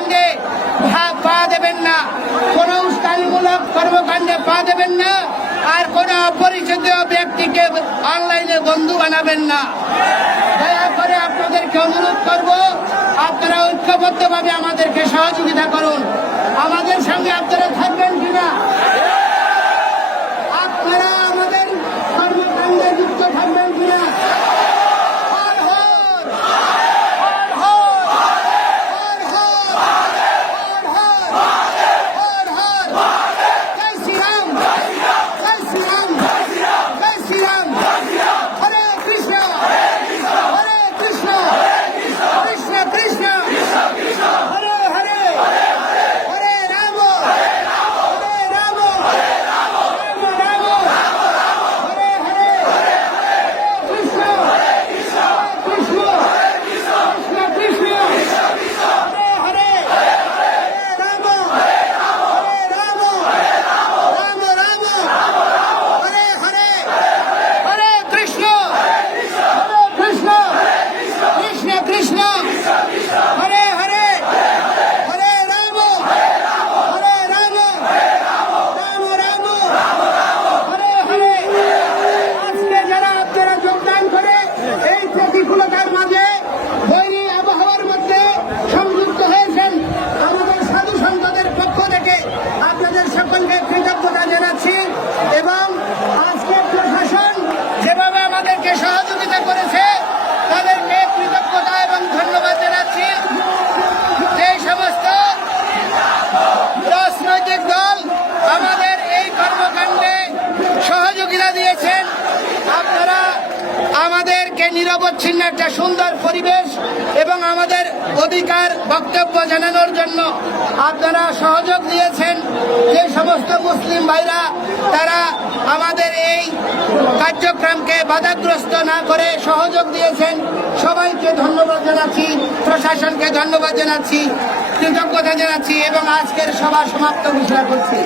কর্মকাণ্ডে পা দেবেন না, কোনো উস্কানিমূলক কর্মকাণ্ডে পা দেবেন না, আর কোনো অপরিচিত ব্যক্তিকে অনলাইনে বন্ধু বানাবেন না। দয়া করে আপনাদেরকে অনুরোধ করব, আপনারা ঐক্যবদ্ধভাবে আমাদেরকে সহযোগিতা করুন। আমাদের সঙ্গে আপনারা থাকবেন কিনা? আপনারা আমাদের কর্মকাণ্ডে যুক্ত থাকবেন কিনা? সহযোগিতা করেছে তাদেরকে কৃতজ্ঞতা এবং ধন্যবাদ জানাচ্ছি। যে সমস্ত রাজনৈতিক দল আমাদের এই কর্মকাণ্ডে সহযোগিতা দিয়েছেন, আপনারা আমাদেরকে নিরবচ্ছিন্ন একটা সুন্দর পরিবেশ এবং আমাদের অধিকার বক্তব্য জানানোর জন্য আপনারা সহযোগ দিয়েছেন। যে সমস্ত মুসলিম ভাইরা তারা আমাদের এই কার্যক্রমকে বাধাগ্রস্ত না করে সহযোগ দিয়েছেন, সবাইকে ধন্যবাদ জানাচ্ছি, প্রশাসনকে ধন্যবাদ জানাচ্ছি, কৃতজ্ঞতা জানাচ্ছি এবং আজকের সভা সমাপ্ত ঘোষণা করছি।